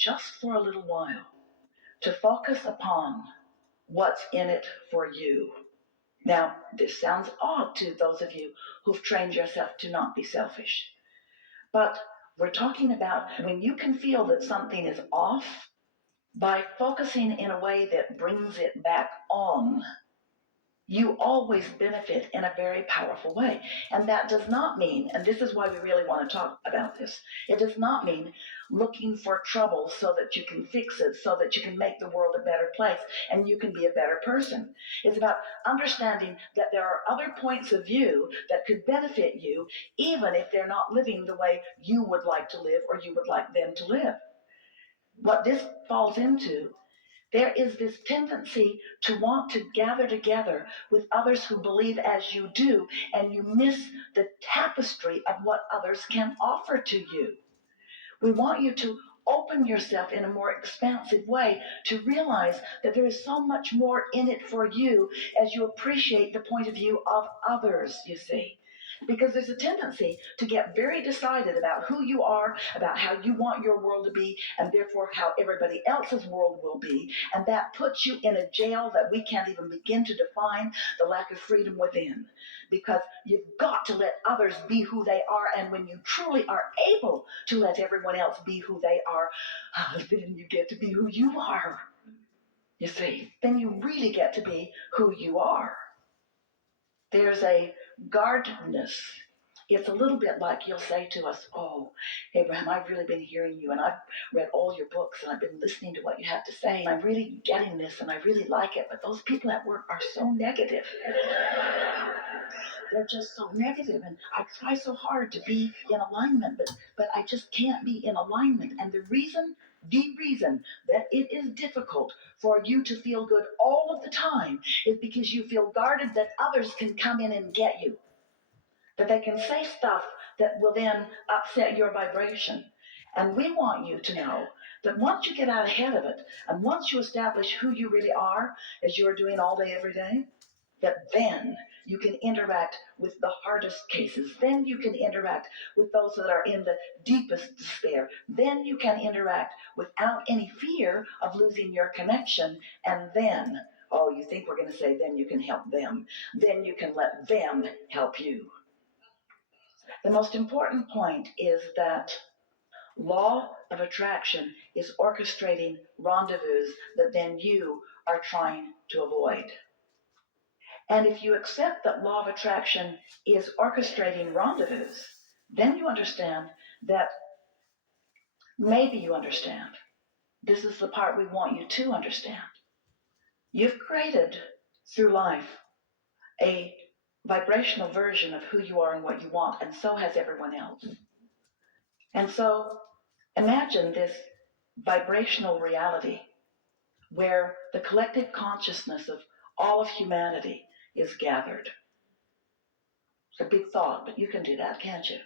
just for a little while to focus upon what's in it for you. Now, this sounds odd to those of you who've trained yourself to not be selfish, but we're talking about when you can feel that something is off by focusing in a way that brings it back on. You always benefit in a very powerful way. And that does not mean, and this is why we really want to talk about this, it does not mean looking for trouble so that you can fix it, so that you can make the world a better place and you can be a better person. It's about understanding that there are other points of view that could benefit you, even if they're not living the way you would like to live or you would like them to live. What this falls into, there is this tendency to want to gather together with others who believe as you do, and you miss the tapestry of what others can offer to you. We want you to open yourself in a more expansive way to realize that there is so much more in it for you as you appreciate the point of view of others, you see. Because there's a tendency to get very decided about who you are, about how you want your world to be, and therefore how everybody else's world will be. And that puts you in a jail that we can't even begin to define, the lack of freedom within. Because you've got to let others be who they are, and when you truly are able to let everyone else be who they are, then you get to be who you are. You see, then you really get to be who you are. There's a guardedness. It's a little bit like you'll say to us, oh, Abraham, I've really been hearing you, and I've read all your books, and I've been listening to what you have to say, and I'm really getting this, and I really like it, but those people at work are so negative. They're just so negative, and I try so hard to be in alignment, but I just can't be in alignment. And the reason that it is difficult for you to feel good all of the time is because you feel guarded that others can come in and get you, that they can say stuff that will then upset your vibration. And we want you to know that once you get out ahead of it, and once you establish who you really are, as you're doing all day, every day, that then you can interact with the hardest cases. Then you can interact with those that are in the deepest despair. Then you can interact without any fear of losing your connection. And then, oh, you think we're going to say then you can help them. Then you can let them help you. The most important point is that law of attraction is orchestrating rendezvous that then you are trying to avoid. And if you accept that law of attraction is orchestrating rendezvous, then you understand that, maybe you understand, this is the part we want you to understand. You've created through life a vibrational version of who you are and what you want, and so has everyone else. And so imagine this vibrational reality where the collective consciousness of all of humanity is gathered. It's a big thought, but you can do that, can't you?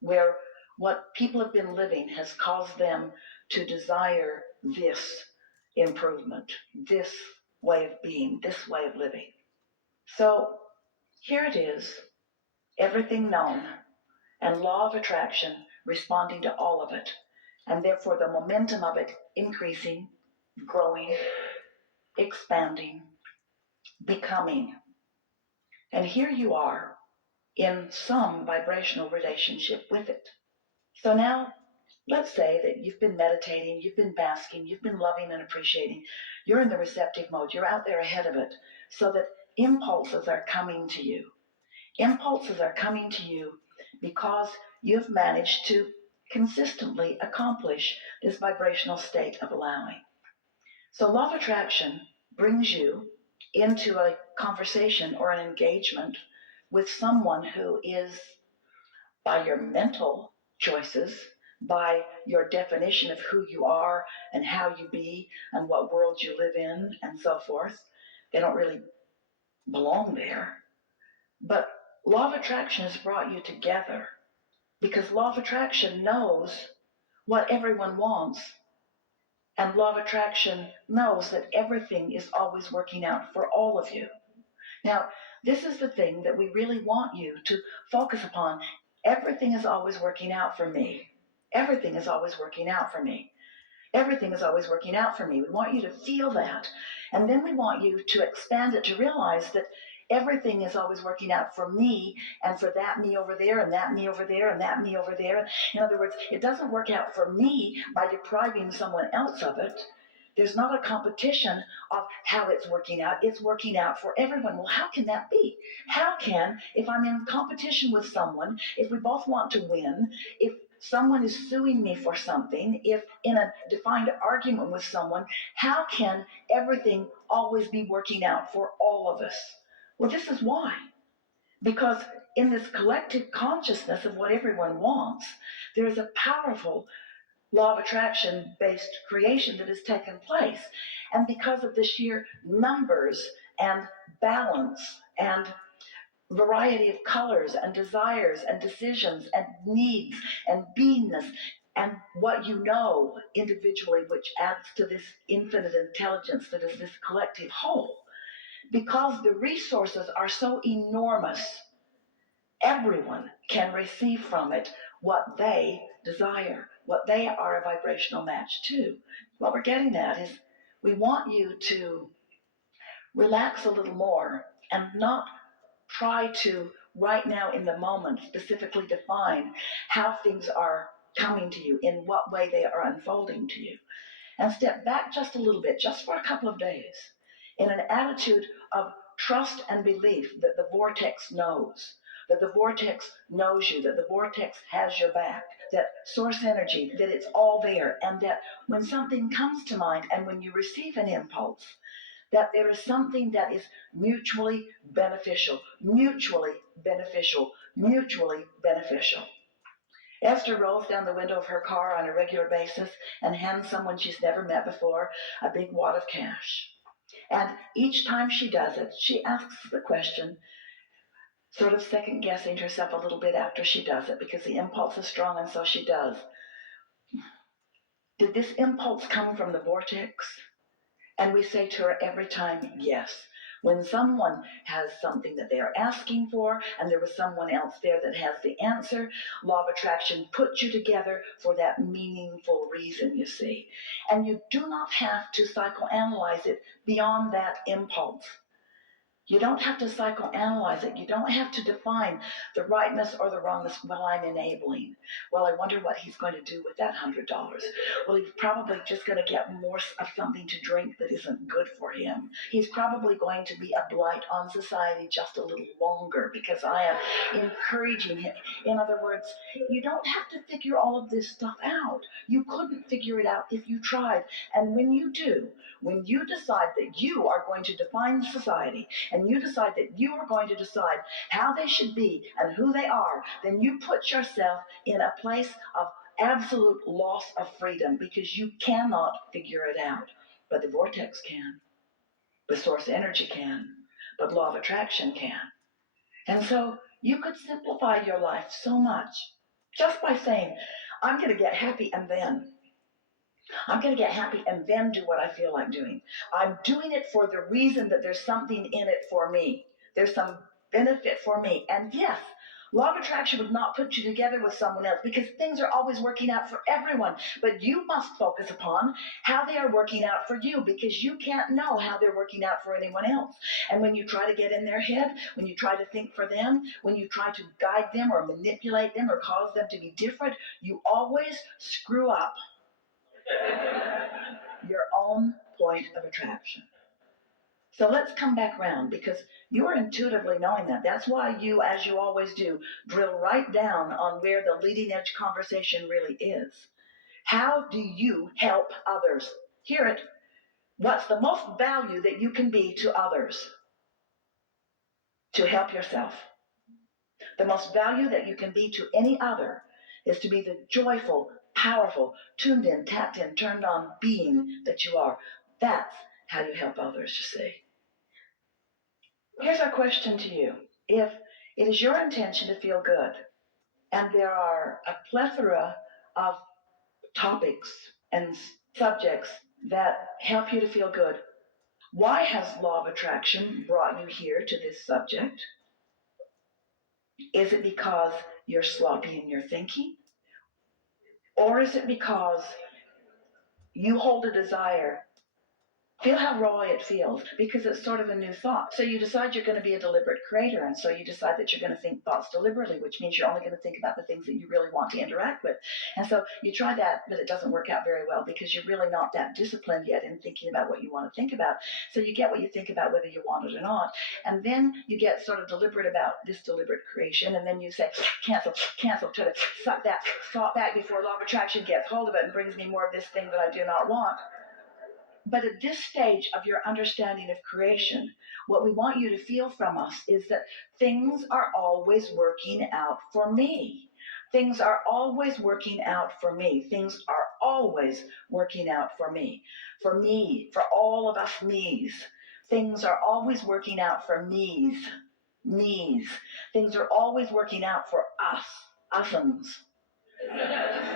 Where what people have been living has caused them to desire this improvement, this way of being, this way of living. So here it is, everything known, and law of attraction responding to all of it, and therefore the momentum of it increasing, growing, expanding, becoming. And here you are in some vibrational relationship with it. So now, let's say that you've been meditating, you've been basking, you've been loving and appreciating, you're in the receptive mode, you're out there ahead of it, so that impulses are coming to you. Impulses are coming to you because you've managed to consistently accomplish this vibrational state of allowing. So law of attraction brings you into a conversation or an engagement with someone who is, by your mental choices, by your definition of who you are and how you be and what world you live in and so forth, they don't really belong there. But law of attraction has brought you together because law of attraction knows what everyone wants, and law of attraction knows that everything is always working out for all of you. Now, this is the thing that we really want you to focus upon. Everything is always working out for me. Everything is always working out for me. Everything is always working out for me. We want you to feel that. And then we want you to expand it to realize that everything is always working out for me and for that me over there and that me over there and that me over there. In other words, it doesn't work out for me by depriving someone else of it. There's not a competition of how it's working out. It's working out for everyone. Well, how can that be? How can, if I'm in competition with someone, if we both want to win, if someone is suing me for something, if in a defined argument with someone, how can everything always be working out for all of us? Well, this is why. Because in this collective consciousness of what everyone wants, there is a powerful law of attraction based creation that has taken place. And because of the sheer numbers and balance and variety of colors and desires and decisions and needs and beingness and what you know individually, which adds to this infinite intelligence that is this collective whole. Because the resources are so enormous, everyone can receive from it what they desire, what they are a vibrational match to. What we're getting at is we want you to relax a little more and not try to, right now in the moment, specifically define how things are coming to you, in what way they are unfolding to you. And step back just a little bit, just for a couple of days, in an attitude of trust and belief that the vortex knows, that the vortex knows you, that the vortex has your back, that source energy, that it's all there, and that when something comes to mind and when you receive an impulse, that there is something that is mutually beneficial, mutually beneficial, mutually beneficial. Esther rolls down the window of her car on a regular basis and hands someone she's never met before a big wad of cash. And each time she does it, she asks the question, sort of second guessing herself a little bit after she does it, because the impulse is strong and so she does. Did this impulse come from the vortex? And we say to her every time, yes. When someone has something that they are asking for and there was someone else there that has the answer, law of attraction puts you together for that meaningful reason, you see. And you do not have to psychoanalyze it beyond that impulse. You don't have to psychoanalyze it. You don't have to define the rightness or the wrongness. Well, I'm enabling. Well, I wonder what he's going to do with that $100. Well, he's probably just going to get more of something to drink that isn't good for him. He's probably going to be a blight on society just a little longer because I am encouraging him. In other words, you don't have to figure all of this stuff out. You couldn't figure it out if you tried. And when you do, when you decide that you are going to define society and you decide that you are going to decide how they should be and who they are, then you put yourself in a place of absolute loss of freedom because you cannot figure it out. But the vortex can, the source energy can, but law of attraction can. And so you could simplify your life so much just by saying, I'm going to get happy and then. I'm going to get happy and then do what I feel like doing. I'm doing it for the reason that there's something in it for me. There's some benefit for me. And yes, law of attraction would not put you together with someone else because things are always working out for everyone. But you must focus upon how they are working out for you because you can't know how they're working out for anyone else. And when you try to get in their head, when you try to think for them, when you try to guide them or manipulate them or cause them to be different, you always screw up your own point of attraction. So let's come back around because you're intuitively knowing that. That's why you, as you always do, drill right down on where the leading edge conversation really is. How do you help others? Hear it. What's the most value that you can be to others? To help yourself. The most value that you can be to any other is to be the joyful, powerful, tuned in, tapped in, turned on being that you are. That's how you help others, you see. Here's our question to you. If it is your intention to feel good, and there are a plethora of topics and subjects that help you to feel good, why has law of attraction brought you here to this subject? Is it because you're sloppy in your thinking? Or is it because You hold a desire. Feel how raw it feels, because it's sort of a new thought. So you decide you're going to be a deliberate creator, and so you decide that you're going to think thoughts deliberately, which means you're only going to think about the things that you really want to interact with. And so you try that, but it doesn't work out very well because you're really not that disciplined yet in thinking about what you want to think about. So you get what you think about whether you want it or not. And then you get sort of deliberate about this deliberate creation, and then you say, cancel, try to suck that thought back before law of attraction gets hold of it and brings me more of this thing that I do not want. But at this stage of your understanding of creation, what we want you to feel from us is that things are always working out for me. Things are always working out for me. Things are always working out for me. For me, for all of us me's. Things are always working out for me's. Me's. Things are always working out for us. Us'ems.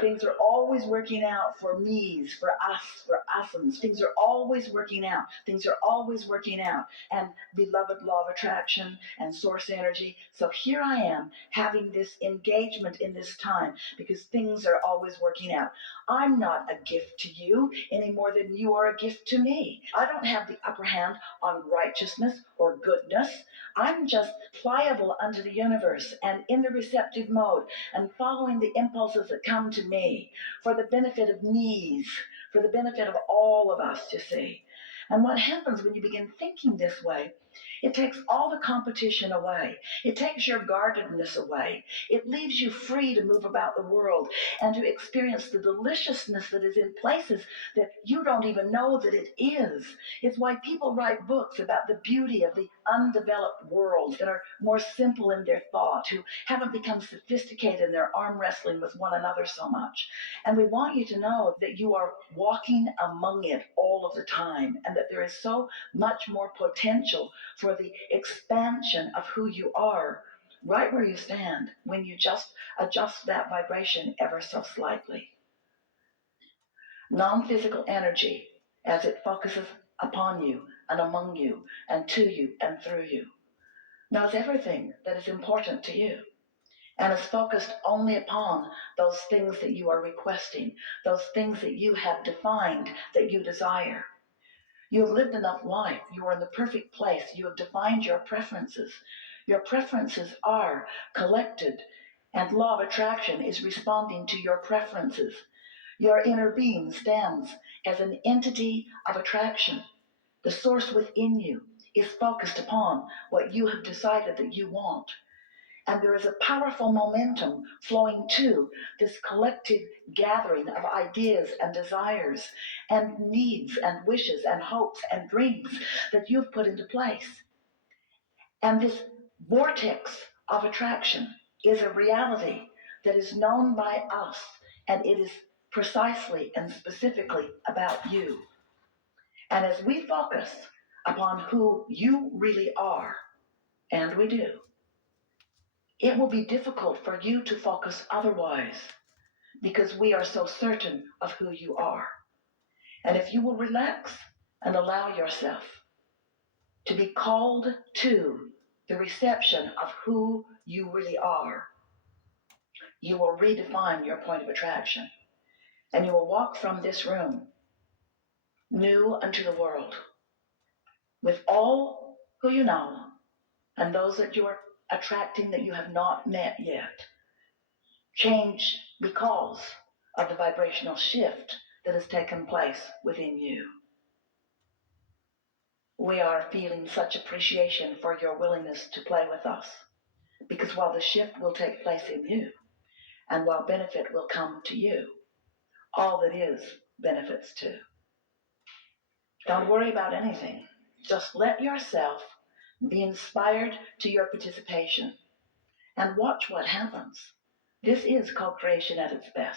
Things are always working out for me's, for us, for us'ems. Things are always working out. Things are always working out. And beloved law of attraction and source energy. So here I am having this engagement in this time because things are always working out. I'm not a gift to you any more than you are a gift to me. I don't have the upper hand on righteousness or goodness. I'm just pliable unto the universe and in the receptive mode and following the impulses that come to me for the benefit of me's, for the benefit of all of us, you see. And what happens when you begin thinking this way, it takes all the competition away. It takes your guardedness away. It leaves you free to move about the world and to experience the deliciousness that is in places that you don't even know that it is. It's why people write books about the beauty of the undeveloped worlds that are more simple in their thought, who haven't become sophisticated in their arm wrestling with one another so much. And we want you to know that you are walking among it all of the time, and that there is so much more potential for the expansion of who you are right where you stand when you just adjust that vibration ever so slightly. Non-physical energy, as it focuses upon you and among you and to you and through you, knows everything that is important to you and is focused only upon those things that you are requesting, those things that you have defined that you desire. You have lived enough life. You are in the perfect place. You have defined your preferences. Your preferences are collected, and law of attraction is responding to your preferences. Your inner being stands as an entity of attraction. The source within you is focused upon what you have decided that you want. And there is a powerful momentum flowing to this collective gathering of ideas and desires and needs and wishes and hopes and dreams that you've put into place. And this vortex of attraction is a reality that is known by us, and it is precisely and specifically about you. And as we focus upon who you really are, and we do, it will be difficult for you to focus otherwise because we are so certain of who you are. And if you will relax and allow yourself to be called to the reception of who you really are, you will redefine your point of attraction. And you will walk from this room new unto the world with all who you know and those that you are attracting that you have not met yet. Change because of the vibrational shift that has taken place within you. We are feeling such appreciation for your willingness to play with us, because while the shift will take place in you, and while benefit will come to you, all that is benefits too. Don't worry about anything. Just let yourself be inspired to your participation and watch what happens. This is co-creation at its best.